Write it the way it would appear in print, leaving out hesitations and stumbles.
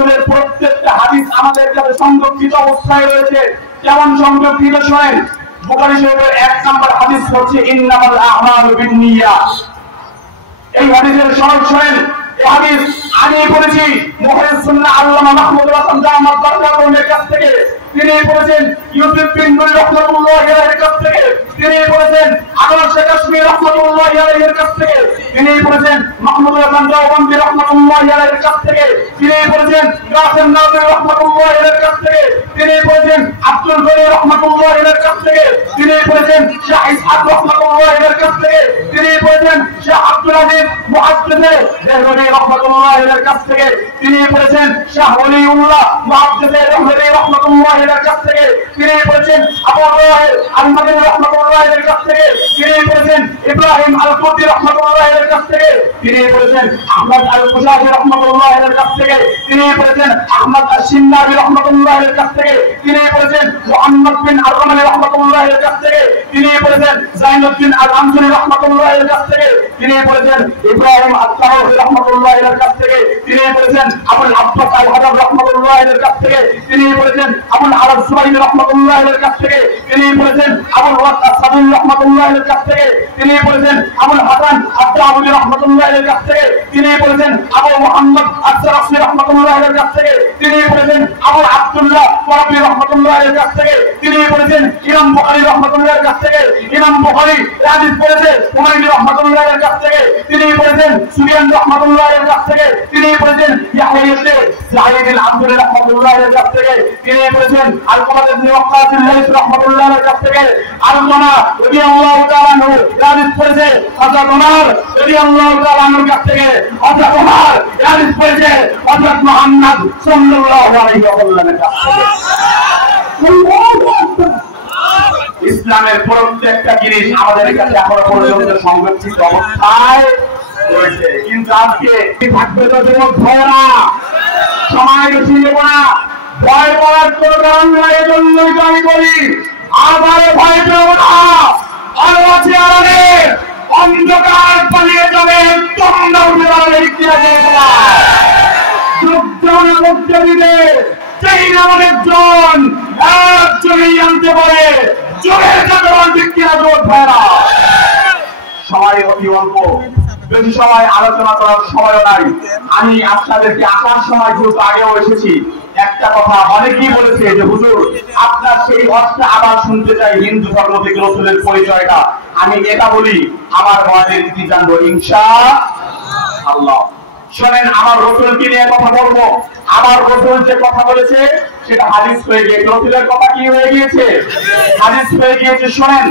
রাসূলের প্রত্যেকটা হাদিস আমাদের কাছে সংরক্ষিত অবস্থায় রয়েছে। কেমন সংরক্ষিত শোনেন, বুখারী শরীফের 1 নম্বর হাদিস হচ্ছে ইন্নামাল আ'মালু বিন্নিয়াত। এই হাদিসের সনদ শোনেন। এই হাদিস আমি পড়েছি মুহাদ্দিস সুন্নাহ আল্লামা মাহমুদুর হাসান জামাত বারকাতুল্লাহর কাছ থেকে। তিনি বলেছেন ইউসুফ বিন নুর রাহমাতুল্লাহি আলাইহির কাছ থেকে। তিনি বলেছেন আনোয়ার শেখ কাশ্মীর রাহমাতুল্লাহি আলাইহির কাছ থেকে। তিনি বলেছেন মাহমুদুর হাসান দেওবন্দি রাহমাতুল্লাহি আলাইহির কাছ থেকে। তিনি বলেছেন কাসেম নাযির রাহমাতুল্লাহি আলাইহির কাছ থেকে। তিনি বলেছেন আব্দুল গনি রাহমাতুল্লাহি আলাইহির কাছ থেকে। তিনি বলেছেন শাহ ইসহাক রাহমাতুল্লাহি আলাইহির কাছ থেকে। তিনি বলেছেন শাহ আব্দুল আজিজ মুহাদ্দিস দেহলভী রাহমাতুল্লাহি আলাইহির কাছ থেকে। তিনি বলেছেন শাহ ওলিউল্লাহ মুহাদ্দিস দেহলভী রাহমাতুল্লাহি আলাইহির কাছ থেকে। তিনি বলেছেন আবু তাহের আল-মাদানী রাহমাতুল্লাহি আলাইহির কাছ থেকে। তিনি বলেছেন ইব্রাহিম আল-কুরদি রাহমাতুল্লাহি আলাইহির কাছ থেকে। তিনি বলেছেন আহমদ আল-কুশাইরি রাহমাতুল্লাহি আলাইহির কাছ থেকে। তিনি বলেছেন আহমদ আশ-শিন্নাবি রাহমাতুল্লাহি আলাইহির কাছ থেকে। তিনি বলেছেন মুহাম্মদ বিন আর-রামালি রাহমাতুল্লাহি আলাইহির কাছ থেকে। তিনি বলেছেন জাইনুদ্দিন আল-আমসুরি রাহমাতুল্লাহি আলাইহির কাছ থেকে। তিনি বলেছেন ইব্রাহিম আত-তাওহি রাহমাতুল্লাহি আলাইহির কাছ থেকে। তিনি বলেছেন আবুল আব্বাস আল-হাদাব রাহমাতুল্লাহি আলাইহির কাছ থেকে। তিনি বলেছেন আবুল আলাস সুবাইনি রাহমাতুল্লাহি আলাইহির কাছ থেকে। তিনি বলেছেন আবুল ওয়াস আস-সাবুনি রাহমাতুল্লাহি আলাইহির কাছ থেকে। তিনি বলেছেন আবুল হাসান আদ-দাউদি রাহমাতুল্লাহি আলাইহির কাছ থেকে। তিনি বলেছেন আবু মুহাম্মদ আস-সারাসি রাহমাতুল্লাহি আলাইহির কাছ থেকে। তিনি বলেছেন আবু আব্দুল্লাহ ওয়ারাবি রাহমাতুল্লাহি আলাইহির কাছ থেকে। তিনি বলেছেন ইমাম বুখারী রাহমাতুল্লাহির কাছ থেকে। ইমাম বুখারী হাদিস পড়েছে হুমায়ুন রাহমাতুল্লাহি আলাইহির কাছ থেকে। তিনি বলেছেন সুফিয়ান রাহমাতুল্লাহি আলাইহির কাছ থেকে। তিনি বলেছেন ইয়াহইয়া ইবনে সাঈদ আল-আমসুরি রাহমাতুল্লাহি আলাইহির কাছ থেকে। তিনি বলেছেন আল-কুমার ইবনে ওয়াক্কাস আল-লাইথ রাহমাতুল্লাহি আলাইহির কাছ থেকে। আল-কুমা রাদিয়াল্লাহু তাআলা আনহু হাদিস পড়েছে হযরত ওমর রাদিয়াল্লাহু তাআলা আনহুর কাছ থেকে। হযরত ওমর হাদিস পড়েছে হযরত মুহাম্মদ সাল্লাল্লাহু আলাইহি ওয়াসাল্লামের কাছ থেকে। ইসলামের প্রত্যেকটা জিনিস আমাদের কাছে এখনো পর্যন্ত সংরক্ষিত অবস্থায় রয়েছে। কিন্তু আজকে থাকবে তো যুবক ভাইয়েরা, সময় বেশি নেব না, ভয় পাওয়ার কোনো কারণ নাই। এজন্যই তো আমি বলি আবার ভয় পেও না। আল্লাহ চেয়ারে অন্ধকার পালিয়ে যাবে, তোমরা উঠে দাঁড়ালে ইতিহাসে যুদ্ধ করতে দিবে। সেই আমাদের জন একজনই আনতে পারে জোরের জাগরণ বিক্রিয়া জোট ভাইরা। সবাই অতি অল্প, বেশি সময় আলোচনা করার সময়ও নাই। আমি আপনাদেরকে আসার সময় খুব আগেও এসেছি। একটা কথা অনেকেই বলেছে যে হুজুর আপনার সেই অর্থটা আবার শুনতে চাই, হিন্দু ধর্ম থেকে রাসূলের পরিচয়টা। আমি এটা বলি আমার বয়ানের ইতি জানবো ইনশাআল্লাহ। শোনেন, আমার রাসূলকে নিয়ে কথা বলবো। আমার রাসূল যে কথা বলেছে সেটা হাদিস হয়ে গিয়েছে। রাসূলের কথা কি হয়ে গিয়েছে? হাদিস হয়ে গিয়েছে। শোনেন,